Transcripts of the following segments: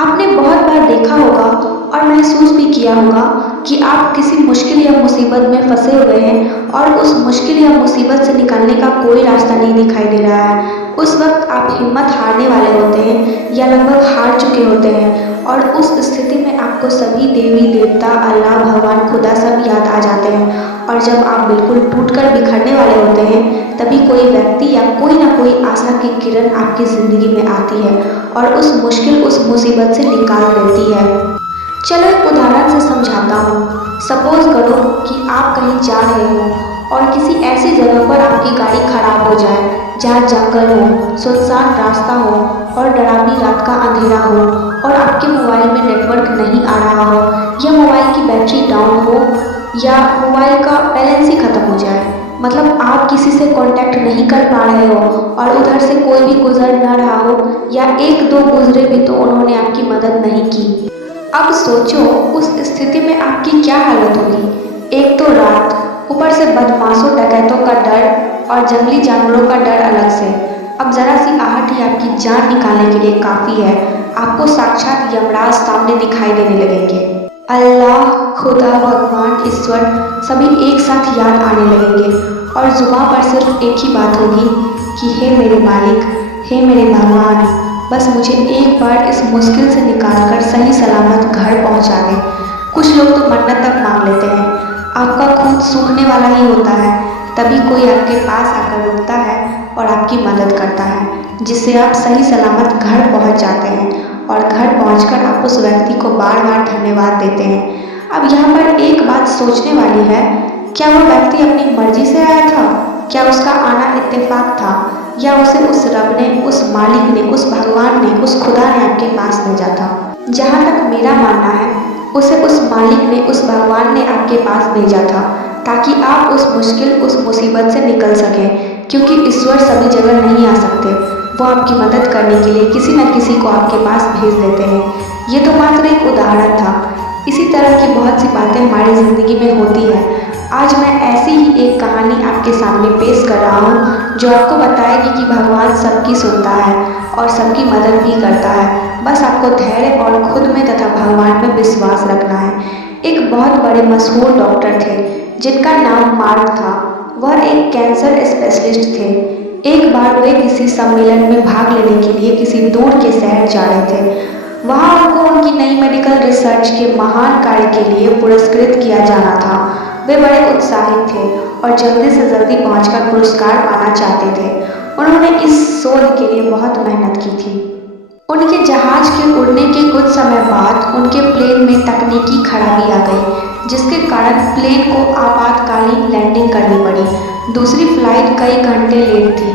आपने बहुत बार देखा होगा और महसूस भी किया होगा कि आप किसी मुश्किल या मुसीबत में फंसे हुए हैं और उस मुश्किल या मुसीबत से निकलने का कोई रास्ता नहीं दिखाई दे रहा है। उस वक्त आप हिम्मत हारने वाले होते हैं या लगभग हार चुके होते हैं और उस स्थिति में आपको सभी देवी देवता, अल्लाह, भगवान, खुदा सब याद आ जाते हैं। और जब आप बिल्कुल टूटकर बिखरने वाले होते हैं तभी कोई व्यक्ति या कोई ना कोई आशा की किरण आपकी ज़िंदगी में आती है और उस मुश्किल, उस मुसीबत से निकाल देती है। चलो एक उदाहरण से समझाता हूँ। सपोज करो कि आप कहीं जा रहे हो और किसी ऐसी जगह पर आपकी गाड़ी खराब हो जाए जहाँ जंगल हो, सुनसान रास्ता हो और डरावनी रात का अंधेरा हो और आपके मोबाइल में नेटवर्क नहीं आ रहा हो या मोबाइल की बैटरी डाउन हो या मोबाइल का बैलेंस ही खत्म हो जाए। मतलब आप किसी से कांटेक्ट नहीं कर पा रहे हो और उधर से कोई भी गुजर ना रहा हो या एक दो गुजरे भी तो उन्होंने आपकी मदद नहीं की। अब सोचो उस स्थिति में आपकी क्या हालत होगी। एक तो रात, ऊपर से बदमाशों, डकैतों का डर और जंगली जानवरों का डर अलग से। अब जरा सी आहट ही आपकी जान निकालने के लिए काफ़ी है। आपको साक्षात यमराज सामने दिखाई देने लगेंगे। अल्लाह, खुदा, भगवान, ईश्वर सभी एक साथ याद आने लगेंगे और जुबान पर सिर्फ एक ही बात होगी कि हे मेरे मालिक, हे मेरे भगवान, बस मुझे एक बार इस मुश्किल से निकालकर सही सलामत घर पहुंचा दे। कुछ लोग तो मन्नत तक मांग लेते हैं। आपका खून सूखने वाला ही होता है, तभी कोई आपके पास आकर रुकता है और आपकी मदद करता है, जिससे आप सही सलामत घर पहुंच जाते हैं और घर पहुंचकर आप उस व्यक्ति को बार बार धन्यवाद देते हैं। अब यहाँ पर एक बात सोचने वाली है, क्या वो व्यक्ति अपनी मर्जी से आया था? क्या उसका आना इत्तेफाक था या उसे उस रब ने, उस मालिक ने, उस भगवान ने, उस खुदा ने आपके पास भेजा था? जहाँ तक मेरा मानना है, उसे उस मालिक ने, उस भगवान ने आपके पास भेजा था ताकि आप उस मुश्किल, उस मुसीबत से निकल सकें, क्योंकि ईश्वर सभी जगह नहीं आ सकते। वो आपकी मदद करने के लिए किसी न किसी को आपके पास भेज देते हैं। ये तो मात्र एक उदाहरण था। इसी तरह की बहुत सी बातें हमारी ज़िंदगी में होती है। आज मैं ऐसी ही एक कहानी आपके सामने पेश कर रहा हूँ जो आपको बताएगी कि भगवान सबकी सुनता है और सबकी मदद भी करता है। बस आपको धैर्य और खुद में तथा भगवान में विश्वास रखना है। एक बहुत बड़े मशहूर डॉक्टर थे जिनका नाम मार्क था। वह एक कैंसर स्पेशलिस्ट थे। एक बार वे किसी सम्मेलन में भाग लेने के लिए किसी दूर के शहर जा रहे थे। वहाँ उनको उनकी नई मेडिकल रिसर्च के महान कार्य के लिए पुरस्कृत किया जाना था। वे बड़े उत्साहित थे और जल्दी से जल्दी पहुंचकर पुरस्कार पाना चाहते थे। उन्होंने इस शोध के लिए बहुत मेहनत की थी। उनके जहाज के उड़ने के कुछ समय बाद उनके प्लेन में तकनीकी खराबी आ गई, जिसके कारण प्लेन को आपातकालीन लैंडिंग करनी पड़ी। दूसरी फ्लाइट कई घंटे लेट थी।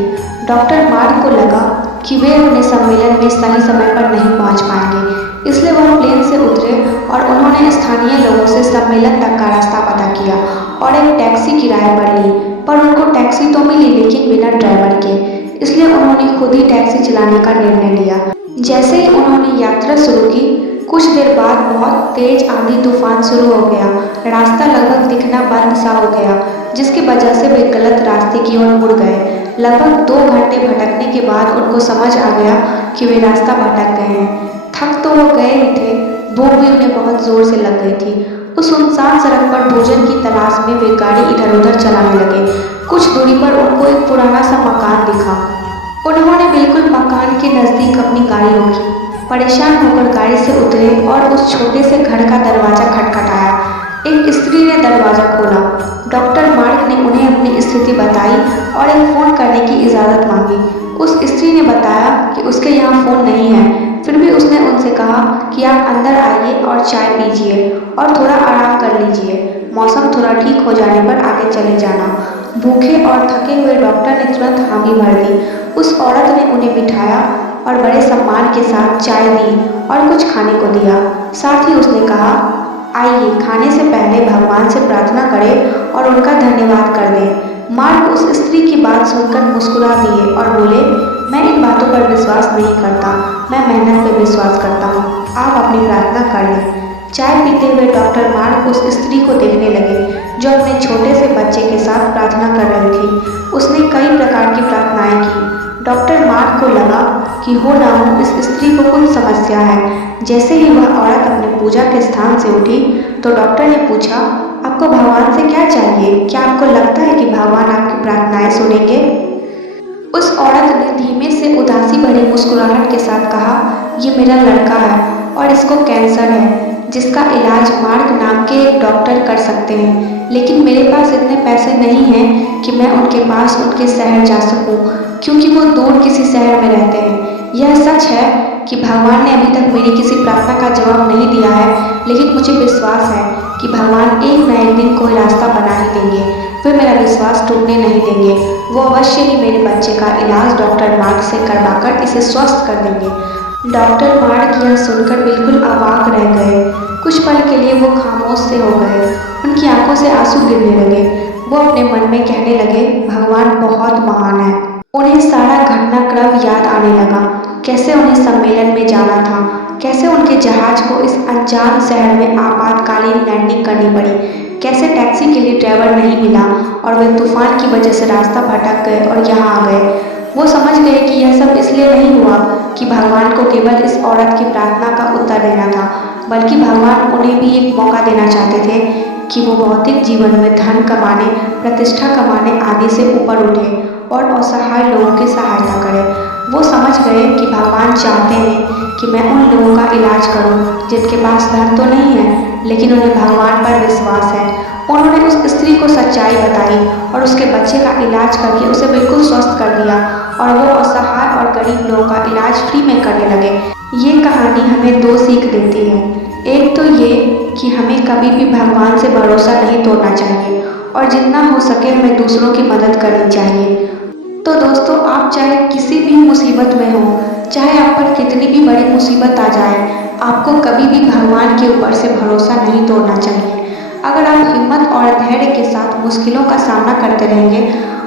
डॉक्टर मार्क को लगा कि वे अपने सम्मेलन में सही समय पर नहीं पहुंच पाएंगे, इसलिए वह प्लेन से उतरे और उन्होंने स्थानीय लोगों से सम्मेलन तक का रास्ता पता किया और एक टैक्सी किराए पर ली। पर उनको टैक्सी तो मिली लेकिन बिना ड्राइवर के, इसलिए उन्होंने खुद ही टैक्सी चलाने का निर्णय लिया। जैसे ही उन्होंने यात्रा शुरू की, कुछ देर बाद बहुत तेज आंधी तूफान शुरू हो गया। रास्ता लगभग दिखना बंद सा हो गया, जिसकी वजह से वे गलत रास्ते की ओर मुड़ गए। लगभग 2 घंटे भटकने के बाद उनको समझ आ गया कि वे रास्ता भटक गए हैं। थक तो वो गए ही थे, भूख भी उन्हें बहुत जोर से लग गई थी। उस सुनसान सड़क पर भोजन की तलाश में वे गाड़ी इधर उधर चलाने लगे। कुछ दूरी पर उनको एक पुराना सा मकान दिखा। उन्होंने बिल्कुल मकान के नज़दीक अपनी गाड़ी रोकी। परेशान होकर गाड़ी से उतरे और उस छोटे से घर का दरवाज़ा खटखटाया। एक स्त्री ने दरवाज़ा खोला। डॉक्टर मार्क ने उन्हें अपनी स्थिति बताई और एक फ़ोन करने की इजाज़त मांगी। उस स्त्री ने बताया कि उसके यहाँ फ़ोन नहीं है। फिर भी उसने उनसे कहा कि आप अंदर आइए और चाय पीजिए और थोड़ा आराम कर लीजिए। मौसम थोड़ा ठीक हो जाने पर आगे चले जाना। भूखे और थके हुए डॉक्टर ने तुरंत हामी भर दी। उस औरत ने उन्हें बिठाया और बड़े सम्मान के साथ चाय दी और कुछ खाने को दिया। साथ ही उसने कहा, आइए खाने से पहले भगवान से प्रार्थना करें और उनका धन्यवाद कर दें। मार्क उस स्त्री की बात सुनकर मुस्कुरा दिए और बोले, मैं इन बातों पर विश्वास नहीं करता, मैं मेहनत पर विश्वास करता हूँ। आप अपनी प्रार्थना कर लें। चाय पीते हुए डॉक्टर मार्क उस स्त्री को देखने लगे जो अपने छोटे से बच्चे के साथ प्रार्थना कर रही थी। उसने कई प्रकार की प्रार्थनाएं की। डॉक्टर मार्क को लगा कि हो ना हो इस स्त्री को कुछ समस्या है, जैसे ही वह औरत अपने पूजा के स्थान से उठी तो डॉक्टर ने पूछा, आपको भगवान से क्या चाहिए? क्या आपको लगता है कि भगवान आपकी प्रार्थनाएं सुनेंगे? उस औरत ने धीमे से उदासी भरी मुस्कुराहट के साथ कहा, ये मेरा लड़का है और इसको कैंसर है जिसका इलाज मार्क नाम के एक डॉक्टर कर सकते हैं, लेकिन मेरे पास इतने पैसे नहीं हैं कि मैं उनके पास उनके शहर जा सकूं, क्योंकि वो दूर किसी शहर में रहते हैं। यह सच है कि भगवान ने अभी तक मेरी किसी प्रार्थना का जवाब नहीं दिया है, लेकिन मुझे विश्वास है कि भगवान एक न एक दिन कोई रास्ता बना ही देंगे। वे मेरा विश्वास टूटने नहीं देंगे। वो अवश्य ही मेरे बच्चे का इलाज डॉक्टर मार्क से करवाकर इसे स्वस्थ कर देंगे। डॉक्टर मार्क यह सुनकर बिल्कुल अवाक रह गए। कुछ पल के लिए वो खामोश से हो गए। उनकी आंखों से आंसू गिरने लगे। वो अपने मन में कहने लगे, भगवान बहुत महान है। उन्हें सारा घटनाक्रम याद आने लगा। कैसे उन्हें सम्मेलन में जाना था, कैसे उनके जहाज को इस अनजान शहर में आपातकालीन लैंडिंग करनी पड़ी, कैसे टैक्सी के लिए ड्राइवर नहीं मिला और वे तूफान की वजह से रास्ता भटक गए और यहाँ आ गए। वो समझ गए कि यह सब इसलिए नहीं हुआ कि भगवान को केवल इस औरत की प्रार्थना का उत्तर देना था, बल्कि भगवान उन्हें भी एक मौका देना चाहते थे कि वो भौतिक जीवन में धन कमाने, प्रतिष्ठा कमाने आदि से ऊपर उठे और असहाय लोगों की सहायता करें। वो समझ गए कि भगवान चाहते हैं कि मैं उन लोगों का इलाज करूं जिनके पास धन तो नहीं है, लेकिन उन्हें भगवान पर विश्वास है। उन्होंने उस स्त्री को सच्चाई बताई और उसके बच्चे का इलाज करके उसे बिल्कुल स्वस्थ कर दिया और वो असहाय और गरीब लोगों का इलाज फ्री में करने लगे। ये कहानी हमें दो सीख देती है। एक तो ये कि हमें कभी भी भगवान से भरोसा नहीं तोड़ना चाहिए और जितना हो सके हमें दूसरों की मदद करनी चाहिए। तो दोस्तों, आप चाहे किसी भी मुसीबत में हो, चाहे आप पर कितनी भी बड़ी मुसीबत आ जाए, आपको कभी भी भगवान के ऊपर से भरोसा नहीं तोड़ना चाहिए। अगर आप हिम्मत और धैर्य के साथ मुश्किलों का सामना करते रहेंगे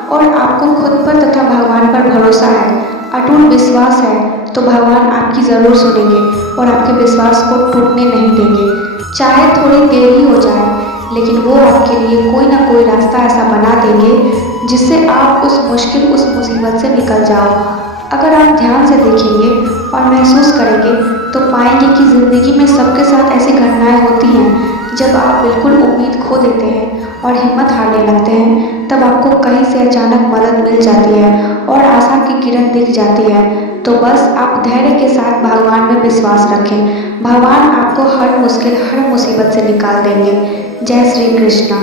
और आपको खुद पर तथा भगवान पर भरोसा है, अटूट विश्वास है, तो भगवान आपकी ज़रूर सुनेंगे और आपके विश्वास को टूटने नहीं देंगे। चाहे थोड़ी देर ही हो जाए, लेकिन वो आपके लिए कोई ना कोई रास्ता ऐसा बना देंगे जिससे आप उस मुसीबत से निकल जाओ। अगर आप ध्यान से देखेंगे और महसूस करेंगे तो पाएंगे कि ज़िंदगी में सबके साथ ऐसी घटनाएं होती हैं। जब आप बिल्कुल उम्मीद खो देते हैं और हिम्मत हारने लगते हैं, तब आपको कहीं से अचानक मदद मिल जाती है और आशा की किरण दिख जाती है। तो बस आप धैर्य के साथ भगवान में विश्वास रखें। भगवान आपको हर मुश्किल, हर मुसीबत से निकाल देंगे। जय श्री कृष्णा।